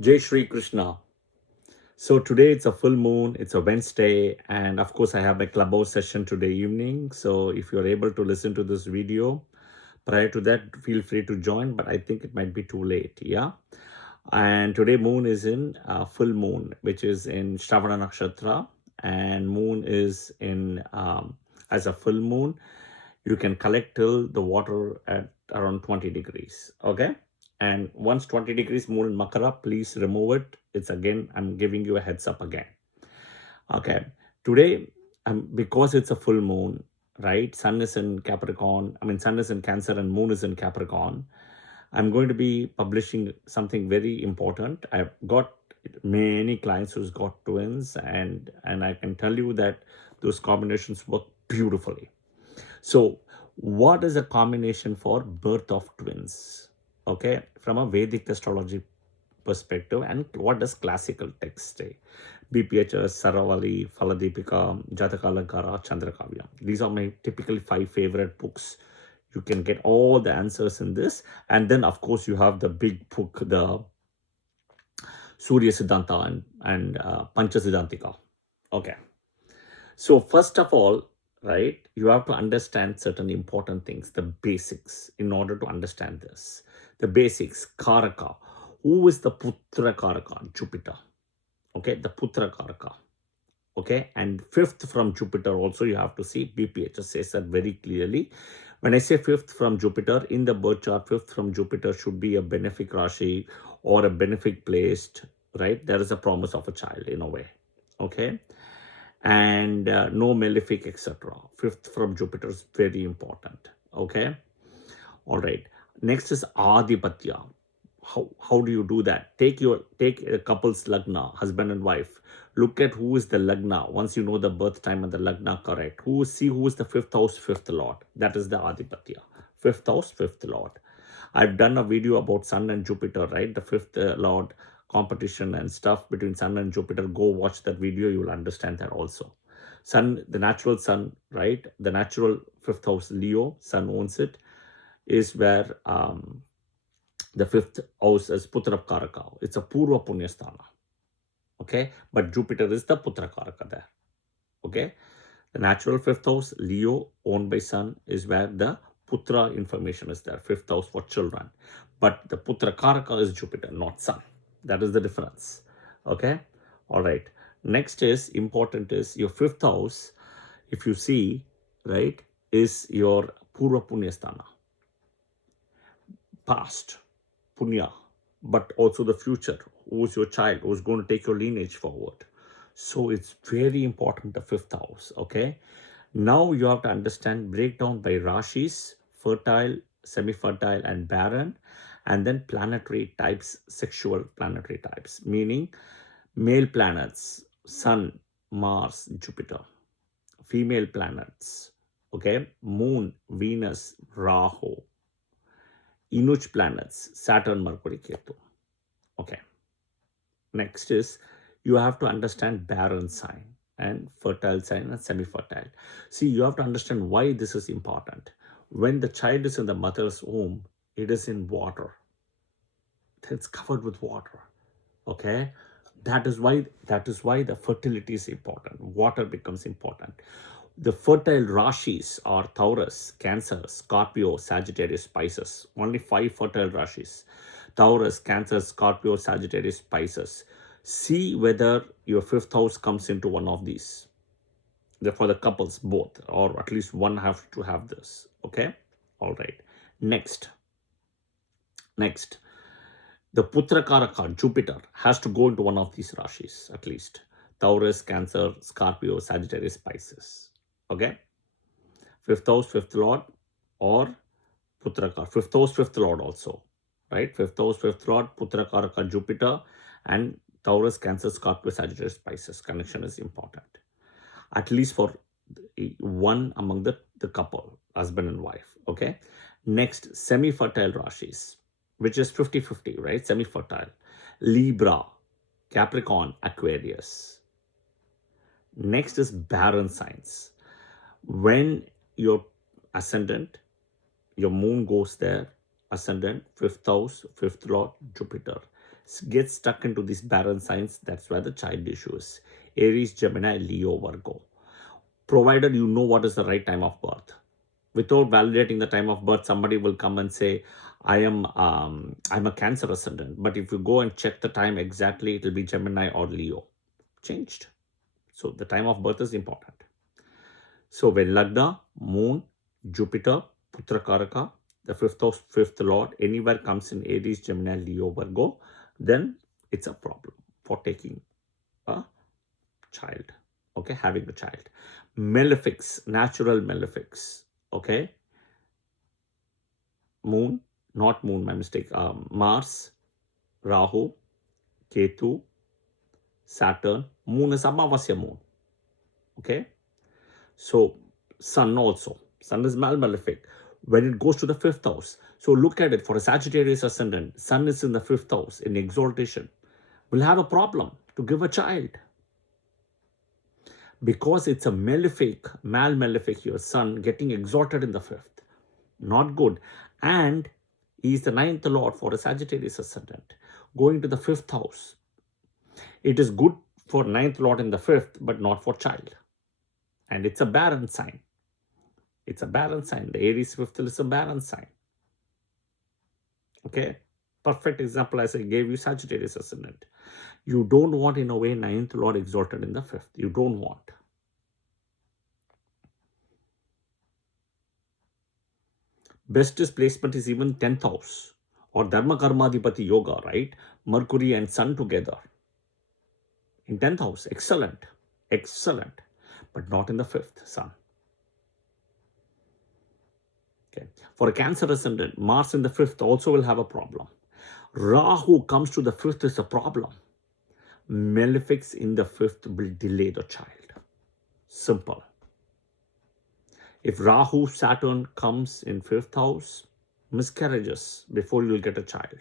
Jai Shri Krishna. So today it's a full moon, it's a Wednesday, and of course I have my Clubhouse session today evening. So if you're able to listen to this video, prior to that, feel free to join, but I think it might be too late, yeah? And today moon is in full moon, which is in Shravana Nakshatra, and moon is in, as a full moon, you can collect till the water at around 20 degrees, okay? And once 20 degrees moon in Makara, please remove it. It's again, I'm giving you a heads up again. Okay. Today, because it's a full moon, right? Sun is in Capricorn. Sun is in Cancer and moon is in Capricorn. I'm going to be publishing something very important. I've got many clients who's got twins, and I can tell you that those combinations work beautifully. So, what is a combination for birth of twins? Okay, from a Vedic astrology perspective, and what does classical text say? BPHS, Saravali, Faladipika, Jataka Chandrakavya. These are my typically 5 favorite books. You can get all the answers in this. And then, of course, you have the big book, the Surya Siddhanta and Pancha Siddhantika. Okay. So first of all, right, you have to understand certain important things, the basics, in order to understand this. The basics, Karaka. Who is the Putra Karaka? Jupiter. Okay, the Putra Karaka. Okay, and fifth from Jupiter also you have to see. BPH says that very clearly. When I say fifth from Jupiter, in the birth chart, fifth from Jupiter should be a benefic Rashi or a benefic placed, right? There is a promise of a child in a way. Okay, and no malefic, etc. Fifth from Jupiter is very important. Okay, all right. Next is Adipatya. How do you do that? Take a couple's lagna, husband and wife. Look at who is the lagna. Once you know the birth time and the lagna correct, who is the fifth house, fifth lord. That is the Adipatya. Fifth house, fifth lord. I've done a video about Sun and Jupiter, right? The fifth lord competition and stuff between Sun and Jupiter. Go watch that video. You will understand that also. Sun, the natural sun, right? The natural fifth house, Leo, Sun owns it, is where the fifth house is Putra Karaka. It's a Purva Punyasthana. Okay, but Jupiter is the Putra Karaka there. Okay, the natural fifth house, Leo, owned by Sun, is where the Putra information is there. Fifth house for children. But the Putra Karaka is Jupiter, not Sun. That is the difference. Okay, all right. Next is important is your fifth house, if you see, right, is your Purva Punyasthana. Past, Punya, but also the future. Who's your child? Who's going to take your lineage forward? So it's very important, the fifth house. Okay. Now you have to understand breakdown by Rashis, fertile, semi-fertile, and barren, and then planetary types, sexual planetary types, meaning male planets, Sun, Mars, Jupiter, female planets, okay, Moon, Venus, Rahu, Inuch planets, Saturn, Mercury, Ketu. Okay. Next is you have to understand barren sign and fertile sign and semi-fertile. See, you have to understand why this is important. When the child is in the mother's womb, it is in water. It's covered with water. Okay. That is why the fertility is important. Water becomes important. The fertile Rashis are Taurus, Cancer, Scorpio, Sagittarius, Pisces. Only 5 fertile Rashis. Taurus, Cancer, Scorpio, Sagittarius, Pisces. See whether your fifth house comes into one of these. For the couples, both, or at least one have to have this. Okay? All right. Next. The Putra Karaka, Jupiter, has to go into one of these Rashis at least. Taurus, Cancer, Scorpio, Sagittarius, Pisces. Okay? Fifth house, fifth lord, or Putra Karaka. Fifth house, fifth lord also. Right? Fifth house, fifth lord, Putra Karaka, Jupiter, and Taurus, Cancer, Scorpio, Sagittarius, Pisces. Connection is important. At least for one among the couple, husband and wife. Okay? Next, semi-fertile Rashis, which is 50-50, right? Semi-fertile. Libra, Capricorn, Aquarius. Next is barren signs. When your ascendant, your moon goes there, ascendant, fifth house, fifth lord, Jupiter. get stuck into these barren signs. That's where the child issue is. Aries, Gemini, Leo, Virgo. Provided you know what is the right time of birth. Without validating the time of birth, somebody will come and say, I'm a Cancer ascendant. But if you go and check the time exactly, it will be Gemini or Leo. Changed. So the time of birth is important. So when Lagna, Moon, Jupiter, Putrakaraka, the fifth lord, anywhere comes in Aries, Gemini, Leo, Virgo, then it's a problem for taking a child. Okay, having a child. Malefics, natural malefics. Okay. Moon, not moon, my mistake. Mars, Rahu, Ketu, Saturn. Moon is Amavasya moon. Okay. So Sun also. Sun is malefic when it goes to the 5th house. So look at it. For a Sagittarius ascendant, Sun is in the 5th house in exaltation. Will have a problem to give a child. Because it's a malefic, your Sun getting exalted in the 5th. Not good. And he is the 9th lord for a Sagittarius ascendant. Going to the 5th house. It is good for 9th lord in the 5th, but not for child. And it's a barren sign. It's a barren sign. The Aries 5th is a barren sign. Okay. Perfect example as I gave you, Sagittarius ascendant. You don't want, in a way, 9th lord exalted in the 5th. You don't want. Bestest placement is even 10th house or Dharma Karmadhipati Yoga, right? Mercury and Sun together. In 10th house, excellent. Excellent. But not in the 5th, Sun. Okay. For a Cancer ascendant, Mars in the 5th also will have a problem. Rahu comes to the 5th is a problem. Malefics in the 5th will delay the child. Simple. If Rahu, Saturn comes in 5th house, miscarriages before you'll get a child.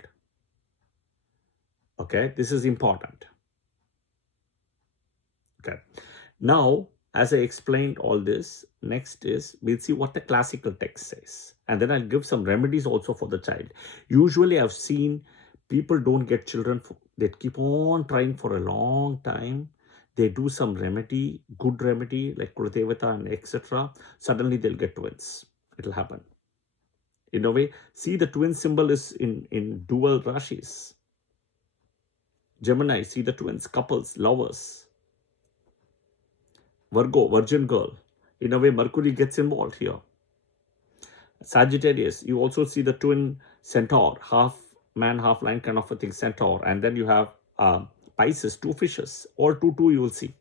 Okay, this is important. Okay. Now, as I explained all this, next is we'll see what the classical text says. And then I'll give some remedies also for the child. Usually I've seen people don't get children. They keep on trying for a long time. They do some remedy, good remedy like Kulatevata and etc. Suddenly they'll get twins. It'll happen. In a way, see the twin symbol is in dual rashis. Gemini, see the twins, couples, lovers. Virgo, virgin girl. In a way, Mercury gets involved here. Sagittarius, you also see the twin centaur, half man, half lion kind of a thing, centaur. And then you have Pisces, 2 fishes, or 2 you will see.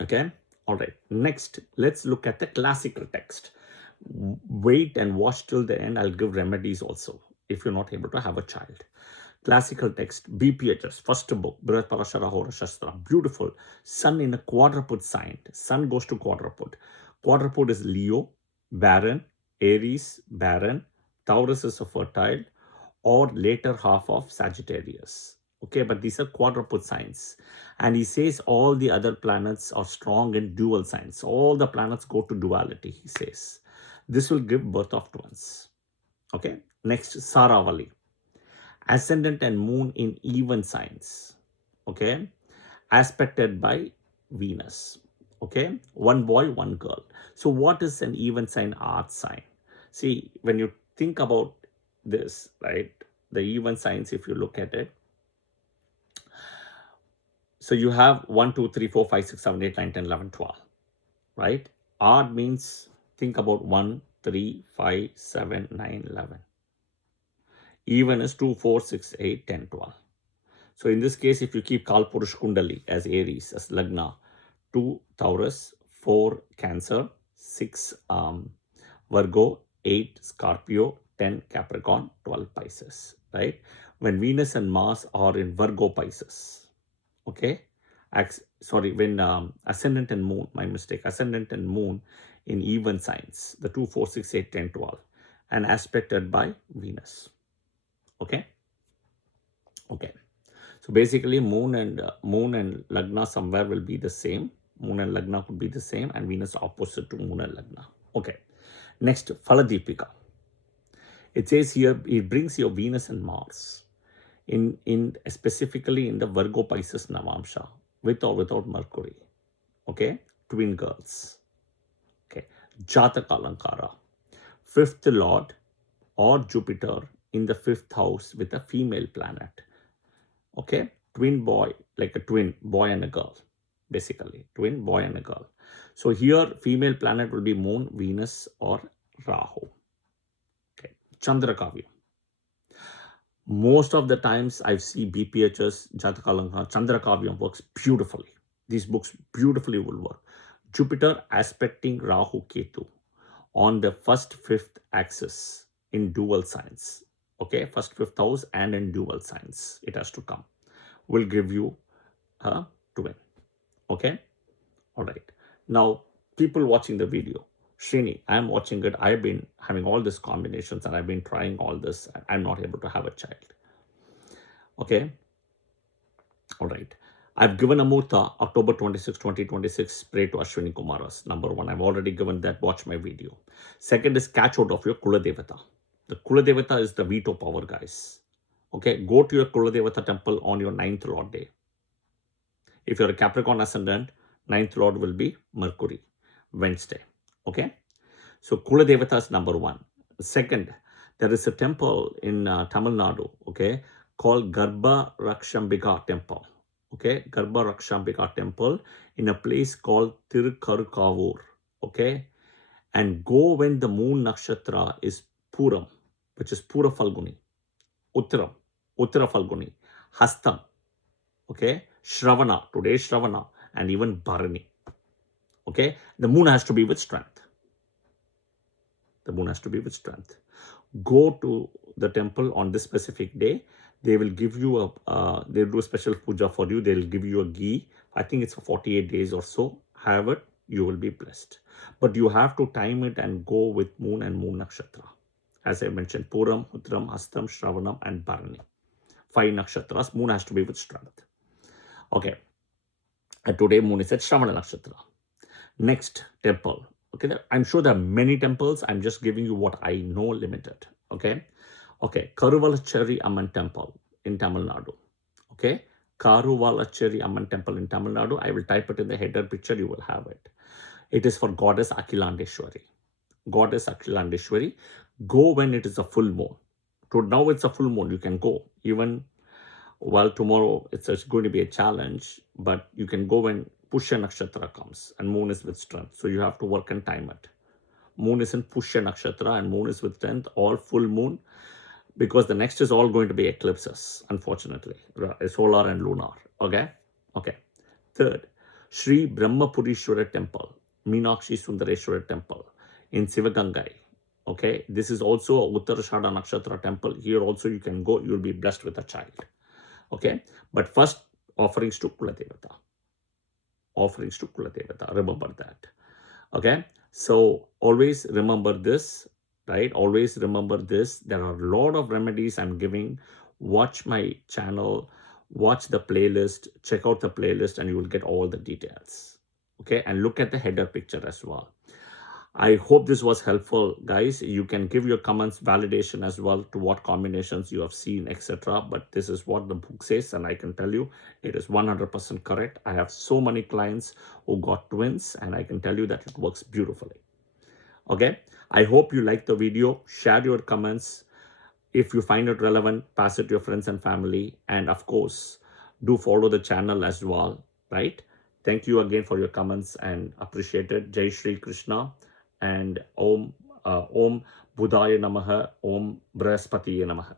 Okay, all right. Next, let's look at the classical text. Wait and watch till the end. I'll give remedies also if you're not able to have a child. Classical text, BPHS, first book, Brihat Parashara Hora Shastra. Beautiful. Sun in a quadruped sign. Sun goes to quadruped. Quadruped is Leo, barren, Aries, barren, Taurus is a fertile, or later half of Sagittarius. Okay, but these are quadruped signs. And he says all the other planets are strong in dual signs. All the planets go to duality, he says. This will give birth of twins. Okay, next, Saravali. Ascendant and moon in even signs. Okay, aspected by Venus. Okay, one boy, one girl. So what is an even sign, art sign? See, when you think about this, right, the even signs, if you look at it, so you have 1, 2, 3, 4, 5, 6, 7, 8, 9, 10, 11, 12, right? Odd means think about 1, 3, 5, 7, 9, 11. Even is 2, 4, 6, 8, 10, 12. So in this case, if you keep Kalpurush Kundali as Aries, as Lagna, 2 Taurus, 4 Cancer, 6 Virgo, 8 Scorpio, 10 Capricorn, 12 Pisces, right? When Venus and Mars are in Virgo Pisces, okay? When Ascendant and Moon, my mistake, Ascendant and Moon in even signs, the 2, 4, 6, 8, 10, 12, and aspected by Venus, okay? Okay. So basically, Moon and Lagna somewhere will be the same. Moon and Lagna could be the same, and Venus opposite to Moon and Lagna. Okay. Next, Phaladipika. It says here, it brings your Venus and Mars in specifically in the Virgo Pisces Navamsha, with or without Mercury. Okay, twin girls. Okay, Jataka Alankara, fifth lord or Jupiter in the fifth house with a female planet. Okay, twin boy, like a twin boy and a girl, basically twin boy and a girl. So here female planet will be Moon, Venus or Rahu. Okay, Chandrakavya. Most of the times I see BPHS, Jatakalanka, Chandrakavya works beautifully. These books beautifully will work. Jupiter aspecting Rahu Ketu on the first fifth axis in dual signs. Okay, first fifth house and in dual signs. It has to come. Will give you a twin. Okay, all right. Now, people watching the video, Srini, I'm watching it. I've been having all these combinations and I've been trying all this. I'm not able to have a child. Okay, all right. I've given a Murta October 26, 2026. Pray to Ashwini Kumaras. Number one, I've already given that. Watch my video. Second is catch out of your Kula Devata. The Kula Devata is the veto power, guys. Okay, go to your Kula Devata temple on your 9th Lord day. If you're a Capricorn ascendant, 9th Lord will be Mercury, Wednesday. Okay, so Kula Devata is number one. Second, there is a temple in Tamil Nadu, okay, called Garbha Rakshambika Temple. Okay, Garbha Rakshambika Temple in a place called Tirukarukavur. Okay, and go when the moon nakshatra is Puram, which is Pura Falguni, Uttara Falguni, Hastam, okay, Shravana, today Shravana, and even Bharani. Okay, the moon has to be with strength. The moon has to be with strength. Go to the temple on this specific day. They will give you they'll do a special puja for you. They'll give you a ghee. I think it's for 48 days or so. Have it, you will be blessed. But you have to time it and go with moon and moon nakshatra. As I mentioned, Puram, Uttram, Hastam, Shravanam, and Bharani. 5 nakshatras. Moon has to be with strength. Okay. And today moon is at Shravana nakshatra. Next temple. Okay, I'm sure there are many temples. I'm just giving you what I know limited. Okay. Okay, Karuvalachari Amman Temple in Tamil Nadu. Okay, Karuvalachari Amman Temple in Tamil Nadu. I will type it in the header picture. You will have it. It is for Goddess Akhilandeshwari. Goddess Akhilandeshwari. Go when it is a full moon. So now it's a full moon. You can go. Even while tomorrow it's going to be a challenge, but you can go when Pushya Nakshatra comes and moon is with strength. So you have to work and time it. Moon is in Pushya Nakshatra and moon is with strength, all full moon, because the next is all going to be eclipses, unfortunately, solar and lunar. Okay. Okay. Third, Sri Brahmapurishwara Temple, Meenakshi Sundareshwara Temple in Sivagangai. Okay. This is also a Uttarashada Nakshatra temple. Here also you can go. You'll be blessed with a child. Okay. But first, offerings to Kula Devata. Offerings to Kula Devata. Remember that. Okay. So always remember this, right? Always remember this. There are a lot of remedies I'm giving. Watch my channel, watch the playlist, check out the playlist, and you will get all the details. Okay. And look at the header picture as well. I hope this was helpful, guys. You can give your comments, validation as well to what combinations you have seen, etc. But this is what the book says, and I can tell you it is 100% correct. I have so many clients who got twins, and I can tell you that it works beautifully. Okay, I hope you liked the video. Share your comments. If you find it relevant, pass it to your friends and family. And of course, do follow the channel as well, right? Thank you again for your comments and appreciate it. Jai Shri Krishna. And Om Budaya Namaha, Om Brahaspatiye Namaha.